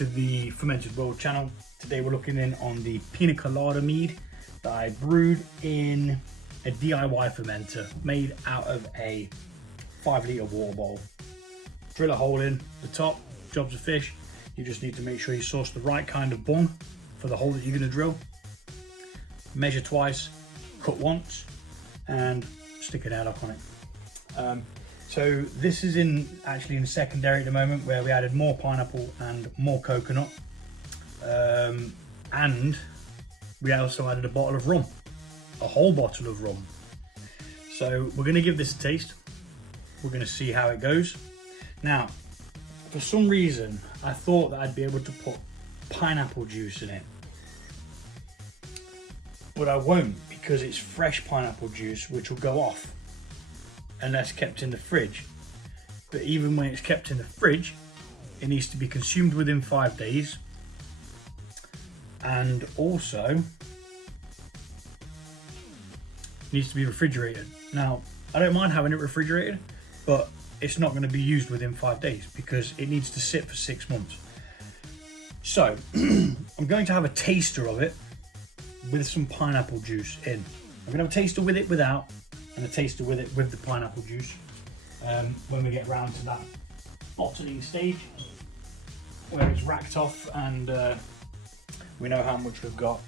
to the Fermented World channel. Today we're looking in on the Piña colada mead that I brewed in a DIY fermenter made out of a 5-litre water bowl. Drill a hole in the top, job's a fish. You just need to make sure you source the right kind of bung for the hole that you're going to drill. Measure twice, cut once, and stick an airlock on it. So this is actually in secondary at the moment, where we added more pineapple and more coconut, and we also added a bottle of rum, a whole bottle of rum. So we're going to give this a taste. We're going to see how it goes. Now, for some reason, I thought that I'd be able to put pineapple juice in it, but I won't, because it's fresh pineapple juice, which will go off unless kept in the fridge. But even when it's kept in the fridge, it needs to be consumed within 5 days, and also needs to be refrigerated. Now, I don't mind having it refrigerated, but it's not going to be used within 5 days because it needs to sit for 6 months. So I'm going to have a taster of it with some pineapple juice in. I'm going to have a taster with it without, and a taster with it with the pineapple juice when we get round to that bottling stage where it's racked off and we know how much we've got,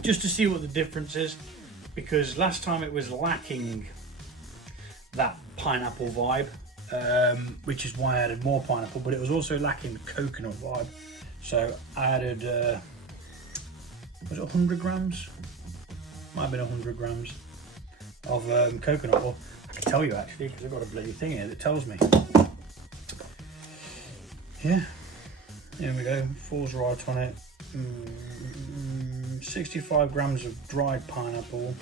just to see what the difference is, because last time it was lacking that pineapple vibe, which is why I added more pineapple, but it was also lacking the coconut vibe. So I added was it 100 grams? Might have been 100 grams of coconut. Well, I can tell you actually, because I've got a bloody thing here that tells me. Yeah, here we go, falls right on it. 65 grams of dried pineapple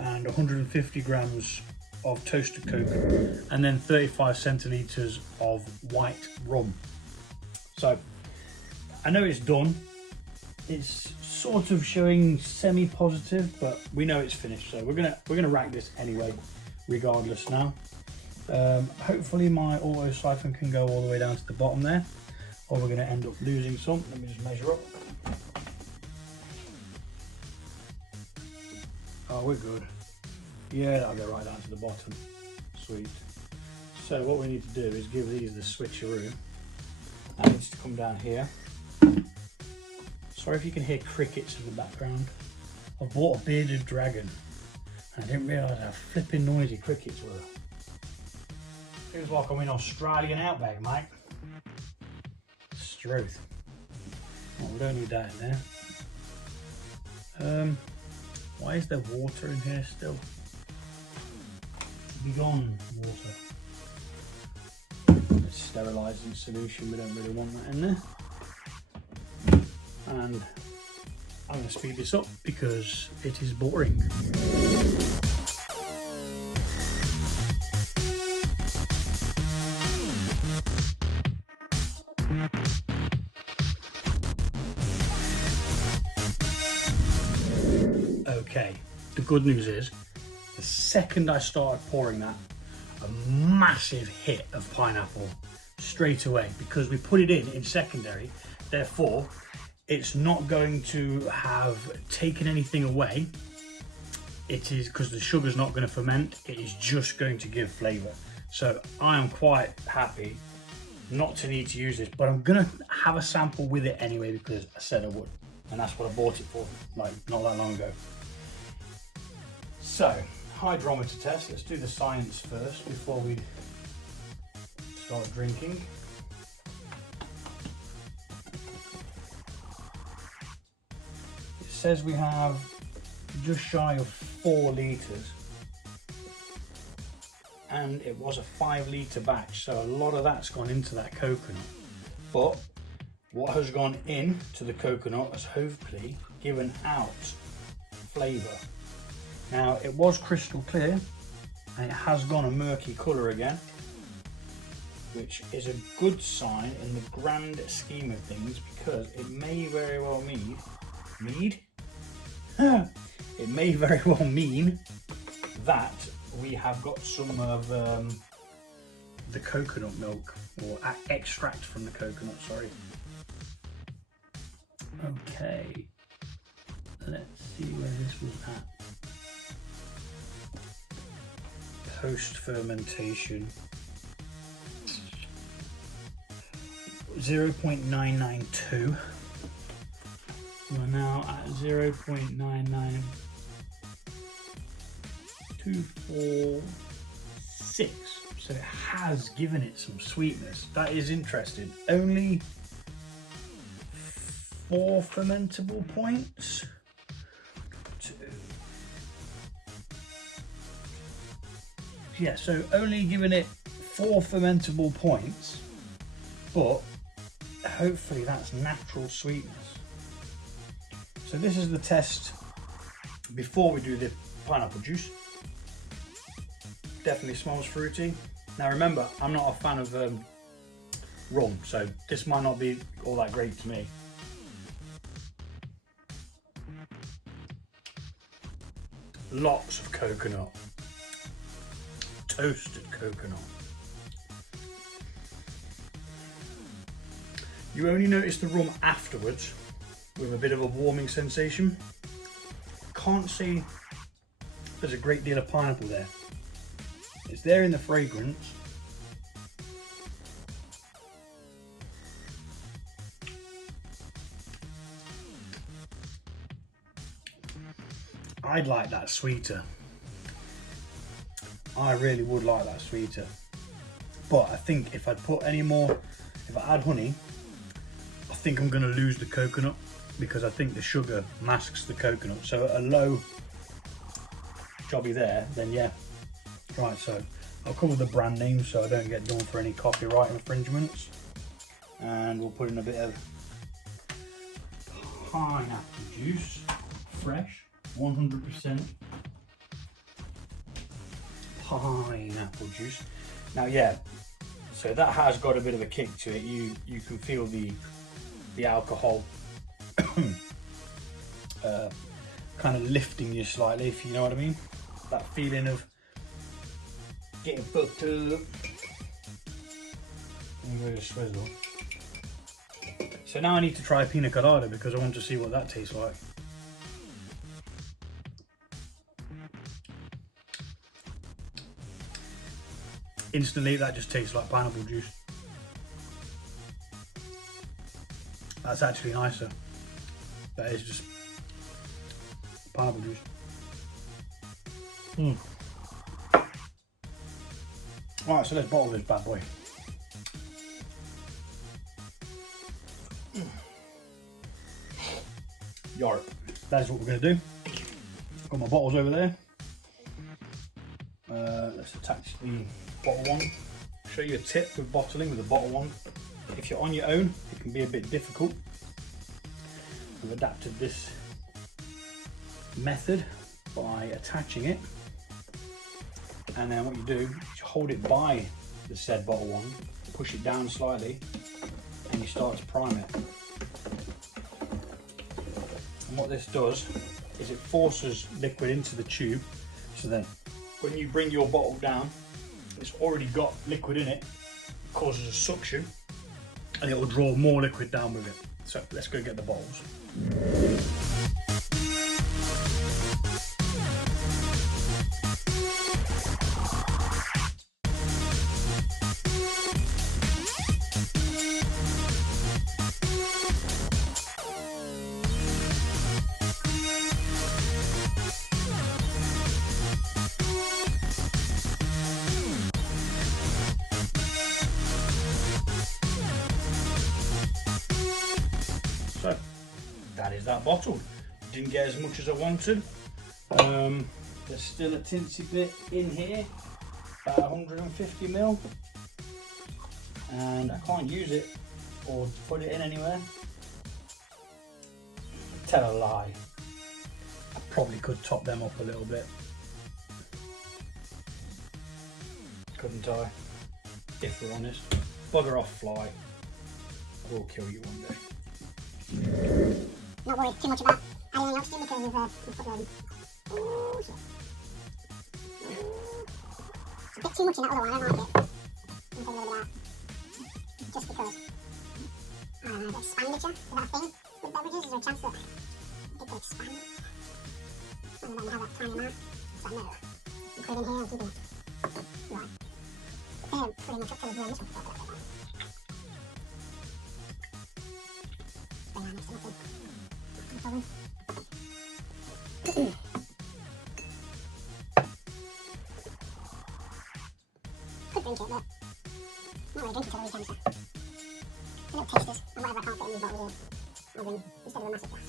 and 150 grams of toasted coconut, and then 35 centilitres of white rum. So I know it's done. It's sort of showing semi-positive, but we know it's finished. So we're gonna rack this anyway, regardless now. Hopefully my auto siphon can go all the way down to the bottom there, or we're gonna end up losing some. Let me just measure up. Oh, we're good. Yeah, that'll go right down to the bottom. Sweet. So what we need to do is give these the switcheroo. That needs to come down here. Sorry if you can hear crickets in the background. I've bought a bearded dragon and I didn't realise how flipping noisy crickets were. Feels like I'm in Australian outback, mate. Struth. Oh, we don't need that in there. Why is there water in here still? Be gone, water. It's sterilising solution, we don't really want that in there. And I'm going to speed this up because it is boring. Okay, the good news is, the second I started pouring that, a massive hit of pineapple straight away, because we put it in secondary, therefore it's not going to have taken anything away. It is, because the sugar's not going to ferment, it is just going to give flavour. So I am quite happy not to need to use this, but I'm going to have a sample with it anyway because I said I would, and that's what I bought it for, like not that long ago. So, hydrometer test. Let's do the science first before we start drinking. It says we have just shy of 4 litres, and it was a 5-litre batch, so a lot of that's gone into that coconut. But what has gone into the coconut has hopefully given out flavour. Now, it was crystal clear and it has gone a murky colour again, which is a good sign in the grand scheme of things, because it may very well mean it may very well mean that we have got some of the coconut milk, or extract from the coconut, sorry. Okay, let's see where this was at. Post fermentation, 0.992. We're now at 0.99246. So it has given it some sweetness. That is interesting. Only 4 fermentable points. 2. Yeah, so only giving it 4 fermentable points, but hopefully that's natural sweetness. So this is the test before we do the pineapple juice. Definitely smells fruity. Now remember, I'm not a fan of rum, so this might not be all that great to me. Lots of coconut. Toasted coconut. You only notice the rum afterwards with a bit of a warming sensation. Can't see there's a great deal of pineapple there. It's there in the fragrance. I'd like that sweeter. I really would like that sweeter. But I think if I put any more, if I add honey, I think I'm gonna lose the coconut, because I think the sugar masks the coconut. So at a low jobby there, then yeah. Right, so I'll cover the brand name so I don't get done for any copyright infringements. And we'll put in a bit of pineapple juice, fresh, 100% pineapple juice. Now yeah, so that has got a bit of a kick to it. You can feel the alcohol kind of lifting you slightly, if you know what I mean. That feeling of getting fucked up. I'm going to swizzle. So now I need to try Piña colada because I want to see what that tastes like. Instantly, that just tastes like pineapple juice. That's actually nicer. That is just pineapple juice. Alright, so let's bottle this bad boy. Yarp. That is what we're going to do. Got my bottles over there. Let's attach the bottle one. Show you a tip with bottling with a bottle one. If you're on your own, it can be a bit difficult. We've adapted this method by attaching it, and then what you do is you hold it by the said bottle one, push it down slightly, and you start to prime it. And what this does is it forces liquid into the tube, so then when you bring your bottle down, it's already got liquid in it, it causes a suction, and it will draw more liquid down with it. So let's go get the bottles. So that is that bottle. Didn't get as much as I wanted. There's still a tinsy bit in here, about 150 ml, and I can't use it or put it in anywhere. Tell a lie. I probably could top them up a little bit. Couldn't I? If we're honest. Bugger off, fly. I will kill you one day. Not worried too much about adding oxygen because we've put on. Oh shit. It's a bit too much in that other one, I don't like it. I'm going to take a little bit out. Just because, I don't know, the expenditure, is that a thing with beverages? Is there a chance that it could expand? I don't know how that tiny amount. So no, I'm putting it in here, I'm keeping it. Right. But they're pretty much up to the brim. This one's got a little bit more. Bring that next to nothing. No problem. Could drink it, but not really drink it till the weekend, so. Little tasters, and whatever I can't fit in these bottles I'll bring instead of a massive glass.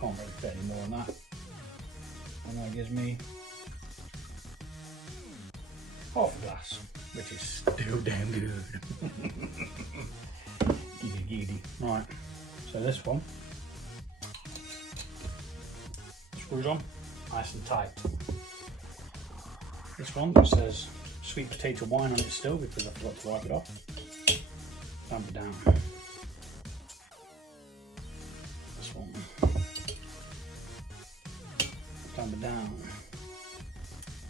Can't really fit any more than that. And that gives me half a glass, which is still damn good. Giddy. Right, so this one screws on nice and tight. This one says sweet potato wine on it still because I forgot to wipe it off. Clamp it down. This one. Clamp it down.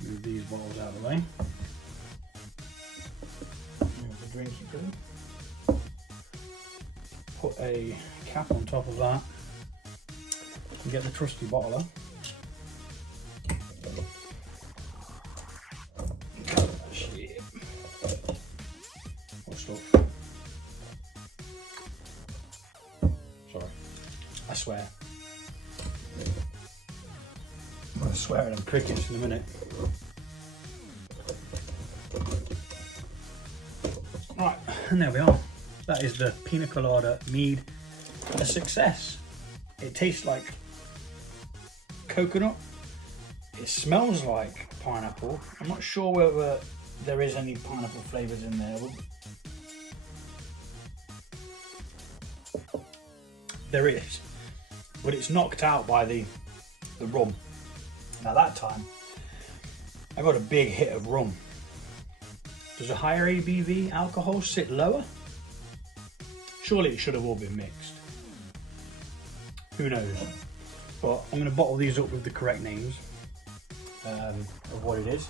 Move these bottles out of the way. Move the drinky poo. Put a cap on top of that. And get the trusty bottler. Shit. What stuff? Sorry, I swear. I'm going to swear at them crickets in a minute. Right, and there we are. That is the Piña Colada mead, a success. It tastes like coconut. It smells like pineapple. I'm not sure whether there is any pineapple flavours in there. There is, but it's knocked out by the rum. Now that time, I got a big hit of rum. Does a higher ABV alcohol sit lower? Surely it should have all been mixed. Who knows? But I'm going to bottle these up with the correct names of what it is.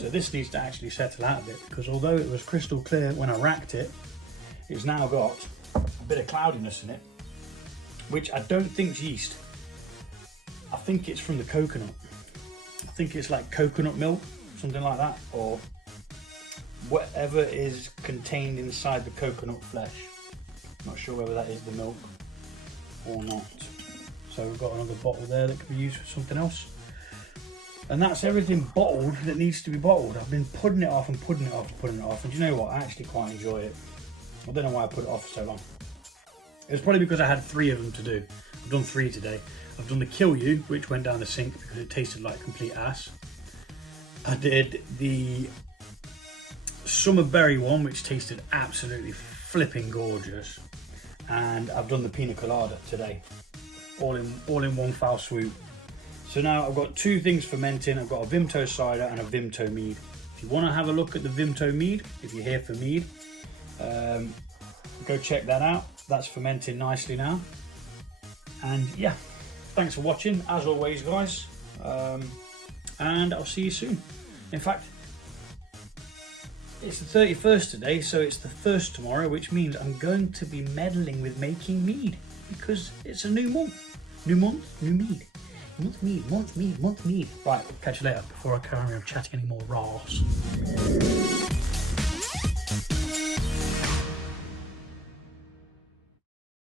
So this needs to actually settle out a bit because although it was crystal clear when I racked it, it's now got a bit of cloudiness in it, which I don't think's yeast. I think it's from the coconut. I think it's like coconut milk, something like that, or whatever is contained inside the coconut flesh. Not sure whether that is the milk or not. So we've got another bottle there that could be used for something else. And that's everything bottled that needs to be bottled. I've been putting it off and putting it off and putting it off. And do you know what? I actually quite enjoy it. I don't know why I put it off for so long. It was probably because I had 3 of them to do. I've done 3 today. I've done the Kill You, which went down the sink because it tasted like complete ass. I did the Summer Berry one, which tasted absolutely flipping gorgeous. And I've done the Piña Colada today. All in one foul swoop. So now I've got 2 things fermenting. I've got a Vimto cider and a Vimto mead. If you want to have a look at the Vimto mead, if you're here for mead, go check that out. That's fermenting nicely now. And yeah, thanks for watching as always, guys. And I'll see you soon. In fact, it's the 31st today, so it's the 1st tomorrow, which means I'm going to be meddling with making mead because it's a new month. New month, new mead. Month mead. Right, catch you later before I carry on chatting any more raws.